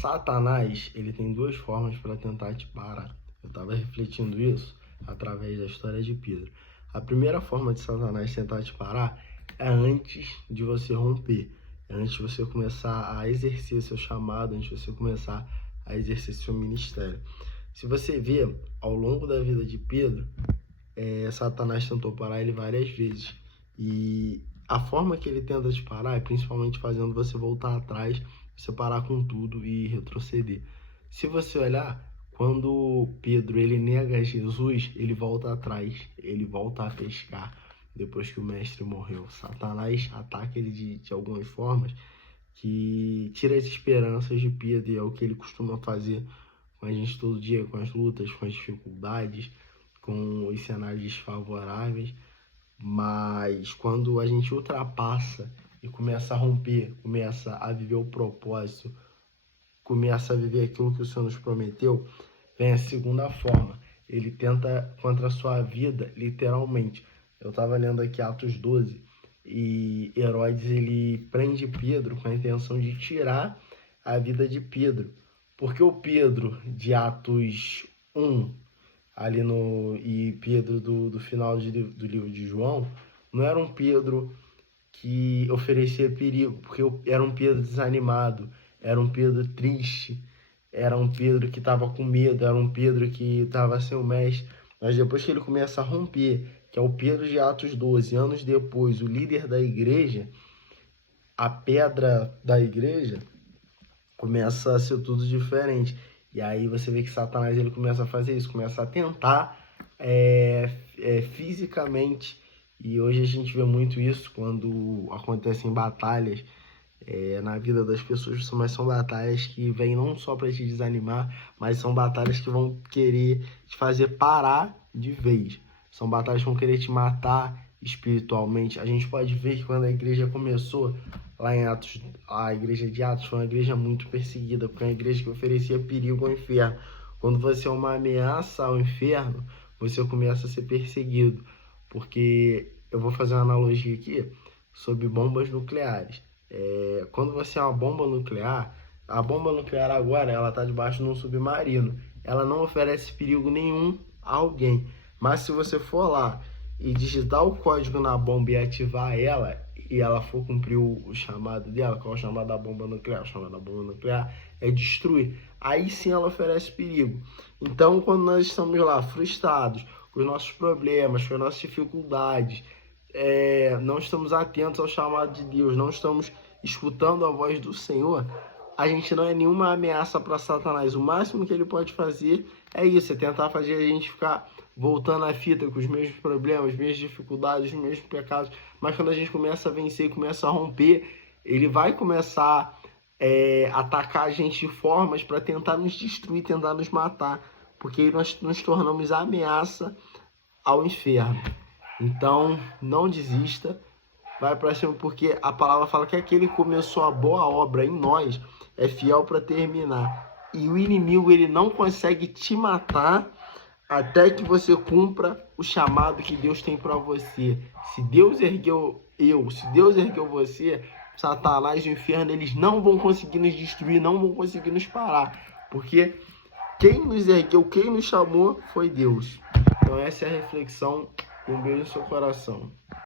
Satanás, ele tem duas formas para tentar te parar. Eu estava refletindo isso através da história de Pedro. A primeira forma de Satanás tentar te parar é antes de você romper, é antes de você começar a exercer seu chamado, antes de você começar a exercer seu ministério. Se você vê, ao longo da vida de Pedro, Satanás tentou parar ele várias vezes. E a forma que ele tenta te parar é principalmente fazendo você voltar atrás, você parar com tudo e retroceder. Se você olhar, quando Pedro ele nega Jesus, ele volta atrás, ele volta a pescar depois que o mestre morreu. Satanás ataca ele de algumas formas que tira as esperanças de Pedro, e é o que ele costuma fazer com a gente todo dia, com as lutas, com as dificuldades, com os cenários desfavoráveis. Mas quando a gente ultrapassa e começa a romper, começa a viver o propósito, começa a viver aquilo que o Senhor nos prometeu, vem a segunda forma. Ele tenta contra a sua vida, literalmente. Eu estava lendo aqui Atos 12, e Herodes ele prende Pedro com a intenção de tirar a vida de Pedro. Porque o Pedro de Atos 1, e Pedro do final do livro de João, não era um Pedro que oferecia perigo, porque era um Pedro desanimado, era um Pedro triste, era um Pedro que estava com medo, era um Pedro que estava sem o mestre. Mas depois que ele começa a romper, que é o Pedro de Atos 12, anos depois, o líder da igreja, a pedra da igreja, começa a ser tudo diferente. E aí você vê que Satanás ele começa a fazer isso, começa a tentar fisicamente. E hoje a gente vê muito isso quando acontecem batalhas na vida das pessoas, mas são batalhas que vêm não só para te desanimar, mas são batalhas que vão querer te fazer parar de vez. São batalhas que vão querer te matar espiritualmente. A gente pode ver que quando a igreja começou, lá em Atos, a igreja de Atos foi uma igreja muito perseguida, porque é uma igreja que oferecia perigo ao inferno. Quando você é uma ameaça ao inferno, você começa a ser perseguido. Porque eu vou fazer uma analogia aqui sobre bombas nucleares. Quando você é uma bomba nuclear, a bomba nuclear agora ela está debaixo de um submarino. Ela não oferece perigo nenhum a alguém. Mas se você for lá e digitar o código na bomba e ativar ela, e ela for cumprir o chamado dela, qual é o chamado da bomba nuclear? O chamado da bomba nuclear é destruir. Aí sim ela oferece perigo. Então, quando nós estamos lá frustrados com os nossos problemas, com as nossas dificuldades, não estamos atentos ao chamado de Deus, não estamos escutando a voz do Senhor, a gente não é nenhuma ameaça para Satanás. O máximo que ele pode fazer é isso, é tentar fazer a gente ficar voltando à fita com os mesmos problemas, as mesmas dificuldades, os mesmos pecados. Mas quando a gente começa a vencer e começa a romper, ele vai começar a atacar a gente de formas para tentar nos destruir, tentar nos matar, porque nós nos tornamos ameaça ao inferno. Então, não desista, vai para cima, porque a palavra fala que aquele que começou a boa obra em nós é fiel para terminar. E o inimigo ele não consegue te matar até que você cumpra o chamado que Deus tem para você. Se Deus ergueu se Deus ergueu você, Satanás e o inferno, eles não vão conseguir nos destruir, não vão conseguir nos parar. Porque quem nos ergueu, quem nos chamou foi Deus. Então essa é a reflexão. Um beijo no seu coração.